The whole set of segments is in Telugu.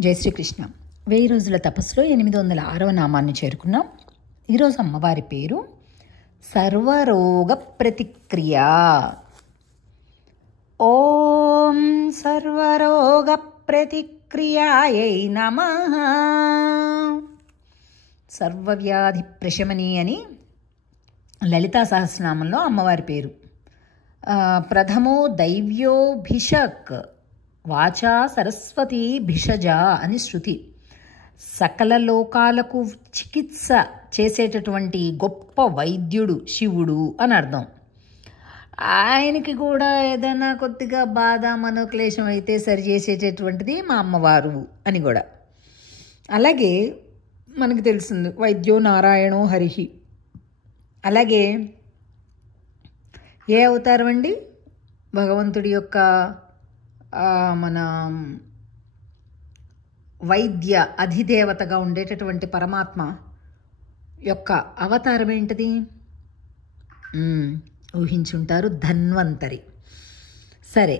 జై శ్రీకృష్ణ. 1000 రోజుల తపస్సులో 806వ నామాన్ని చేరుకున్నాం. ఈరోజు అమ్మవారి పేరు సర్వరోగ ప్రతిక్రియ. ఓం సర్వరోగ ప్రతిక్రియాయై నమః. సర్వవ్యాధి ప్రశమని అని లలితా సహస్రనామంలో అమ్మవారి పేరు. ప్రథమో దైవ్యోభిషక్ వాచా సరస్వతి భిషజ అని శృతి. సకల లోకాలకు చికిత్స చేసేటటువంటి గొప్ప వైద్యుడు శివుడు అని అర్థం. ఆయనకి కూడా ఏదైనా కొద్దిగా బాధ మనోక్లేశం అయితే సరిచేసేటటువంటిది మా అమ్మవారు అని కూడా. అలాగే మనకు తెలిసింది వైద్యో నారాయణో హరిహి. అలాగే ఏ అవతారం అండి? భగవంతుడి యొక్క మన వైద్య అధిదేవతగా ఉండేటటువంటి పరమాత్మ యొక్క అవతారం ఏంటిది? ఊహించుంటారు, ధన్వంతరి. సరే,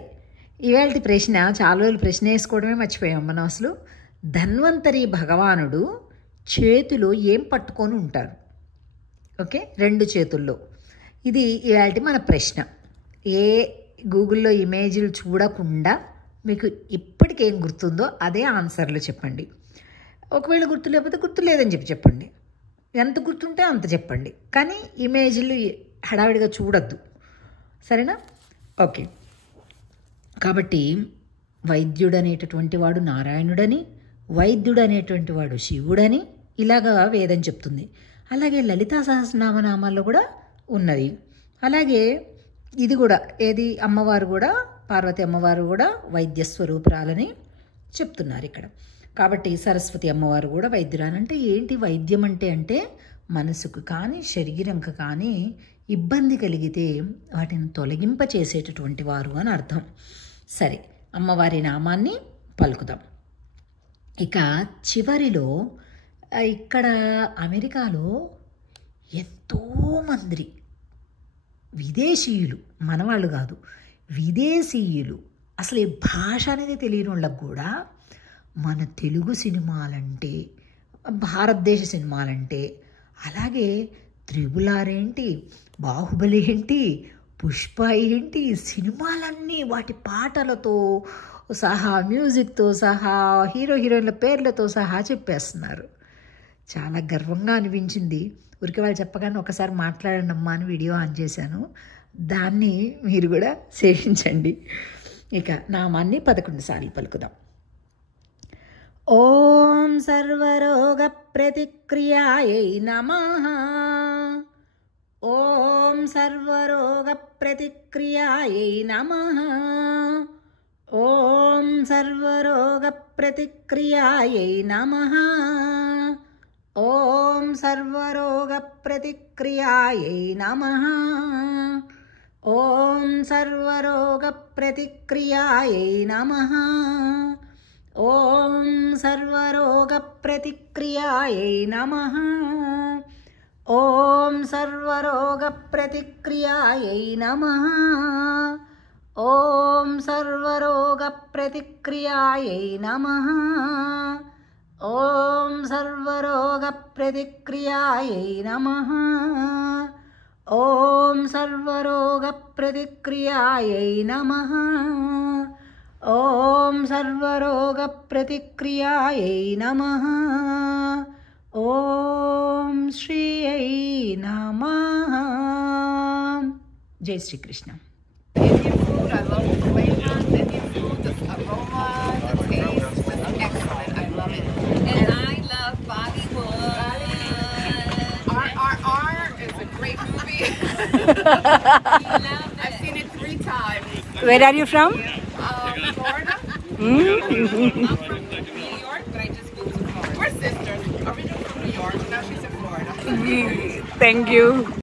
ఇవాళ ప్రశ్న చాలా రోజులు ప్రశ్న వేసుకోవడమే మర్చిపోయాం మనం. అసలు ధన్వంతరి భగవానుడు చేతిలో ఏం పట్టుకొని ఉంటారు? ఓకే, 2 చేతుల్లో. ఇది ఇవాళ మన ప్రశ్న. ఏ గూగుల్లో ఇమేజ్లు చూడకుండా మీకు ఇప్పటికేం గుర్తుందో అదే ఆన్సర్లు చెప్పండి. ఒకవేళ గుర్తు లేకపోతే గుర్తు లేదని చెప్పండి. ఎంత గుర్తుంటే అంత చెప్పండి, కానీ ఇమేజ్లు హడావిడిగా చూడొద్దు, సరేనా? ఓకే. కాబట్టి వైద్యుడు అనేటటువంటి వాడు నారాయణుడని, వైద్యుడు అనేటువంటి వాడు శివుడని ఇలాగా వేదం చెప్తుంది. అలాగే లలితా సహస్రనామనామాల్లో కూడా ఉన్నది. అలాగే ఇది కూడా ఏది? అమ్మవారు కూడా, పార్వతి అమ్మవారు కూడా వైద్య స్వరూపురాలని చెప్తున్నారు ఇక్కడ. కాబట్టి సరస్వతి అమ్మవారు కూడా వైద్యురాలంటే ఏంటి? వైద్యం అంటే మనసుకు కానీ శరీరంకు కానీ ఇబ్బంది కలిగితే వాటిని తొలగింపచేసేటటువంటి వారు అని అర్థం. సరే, అమ్మవారి నామాన్ని పలుకుదాం. ఇక చివరిలో ఇక్కడ అమెరికాలో ఎంతోమంది విదేశీయులు, మనవాళ్ళు కాదు, విదేశీయులు, అసలు ఈ భాష అనేది తెలియని వాళ్ళకు కూడా మన తెలుగు సినిమాలంటే, భారతదేశ సినిమాలంటే, అలాగే త్రిబుల్ ఏంటి, బాహుబలి ఏంటి, పుష్ప ఏంటి, సినిమాలన్నీ వాటి పాటలతో సహా, మ్యూజిక్తో సహా, హీరో హీరోయిన్ల పేర్లతో సహా చెప్పేస్తున్నారు. చాలా గర్వంగా అనిపించింది. ఊరికి వాళ్ళు చెప్పగానే ఒకసారి మాట్లాడండి అమ్మా అని వీడియో ఆన్ చేశాను. దాన్ని మీరు కూడా సేవించండి. ఇక నామాన్ని 11 సార్లు పలుకుదాం. ఓం సర్వరోగ ప్రతిక్రియాయై నమః. ఓం సర్వరోగ ప్రతిక్రియాయై నమః. ఓం సర్వరోగ ప్రతిక్రియాయై నమః. ఓం సర్వరోగ ప్రతిక్రియాయై నమః. ఓం సర్వరోగ ప్రతిక్రియాయై నమః. ఓం సర్వరోగ ప్రతిక్రియాయై నమః. ఓం సర్వరోగ ప్రతిక్రియాయై నమః. ఓం సర్వరోగ ప్రతిక్రియాయై నమః. ఓం సర్వరోగ ప్రతిక్రియాయై నమః. ఓం సర్వరోగ ప్రతిక్రియాయై నమః. ఓం సర్వరోగ ప్రతిక్రియాయై నమః. ఓం శ్రీయై నమః. జై Srikrishna. Indian food, I love the flavors. Indian food, the aroma, the taste was excellent. I love it. And I love Bollywood. RRR is a great movie. I've seen it 3 times. Where are you from? Florida. I'm from New York, but I just moved to Florida. We're sisters. Originally from New York, now she's in Florida. Thank you.